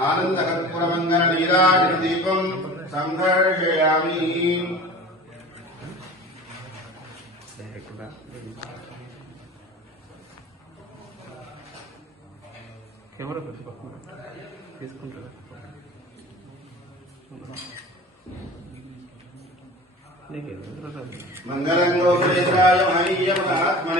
ఆనందకర్పూరమంగళ నీరాజన దీపం సంఘర్షయామి కెమెరా పెట్టి పక్కన తీసుకుంటారు? నీకు మంగళం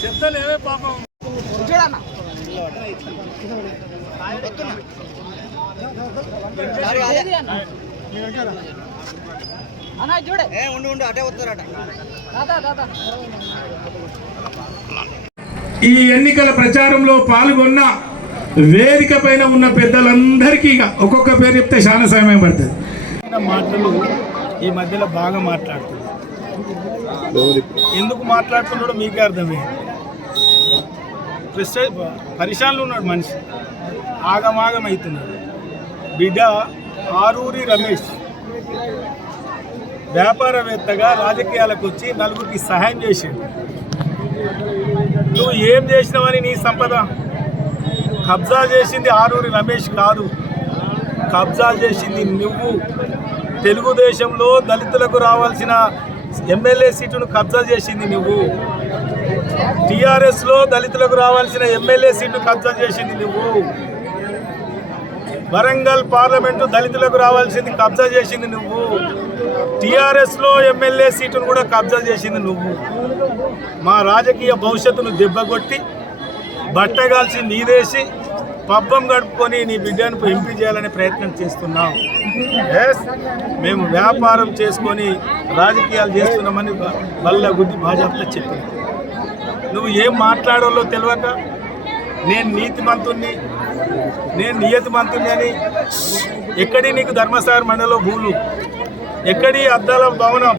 చెప్తానేమే పాపం అన్నా చూడే ఉండు ఉండు అటే వస్తారట. దాదా దాదా. ఈ ఎన్నికల ప్రచారంలో పాల్గొన్న వేదిక పైన ఉన్న పెద్దలందరికీ ఇక ఒక్కొక్క పేరు చెప్తే చాలా సమయం పడుతుంది. మాటలు ఈ మధ్యలో బాగా మాట్లాడుతుంది. ఎందుకు మాట్లాడుతున్నాడో మీకే అర్థమే ప్రెస్టేజ్ పరిశాలలో ఉన్నాడు మనిషి. ఆగమాగం అవుతున్నాడు బిడ్డ ఆరూరి రమేష్ వ్యాపారవేత్తగా రాజకీయాలకు వచ్చి నలుగురికి సహాయం చేసిండు. నువ్వు ఏం చేసినావని నీ సంపద? కబ్జా చేసింది ఆరూరి రమేష్ కాదు. కబ్జా చేసింది నువ్వు. తెలుగుదేశంలో దళితులకు రావాల్సిన ఎమ్మెల్యే సీటును కబ్జా చేసింది నువ్వు. టీఆర్ఎస్లో దళితులకు రావాల్సిన ఎమ్మెల్యే సీటు కబ్జా చేసింది నువ్వు. వరంగల్ పార్లమెంటు దళితులకు రావాల్సింది కబ్జా చేసింది నువ్వు. టీఆర్ఎస్లో ఎమ్మెల్యే సీటును కూడా కబ్జా చేసింది నువ్వు. మా రాజకీయ భవిష్యత్తును దెబ్బగొట్టి బట్టగాల్చి నీదేసి పబ్బం గడుపుకొని నీ బిడ్డను ఎంపీ చేయాలనే ప్రయత్నం చేస్తున్నాం. ఎస్ మేము వ్యాపారం చేసుకొని రాజకీయాలు చేస్తున్నామని బల్ల గుద్ది భాజపా చెప్పింది నువ్వు ఏం మాట్లాడాలో తెలియక నేను నీతిమంతుణ్ణి నేను నియతిమంతుణ్ణి అని ఎక్కడి నీకు ధర్మసాగర్ మండలంలో భూలు ఎక్కడి అద్దాల భవనం?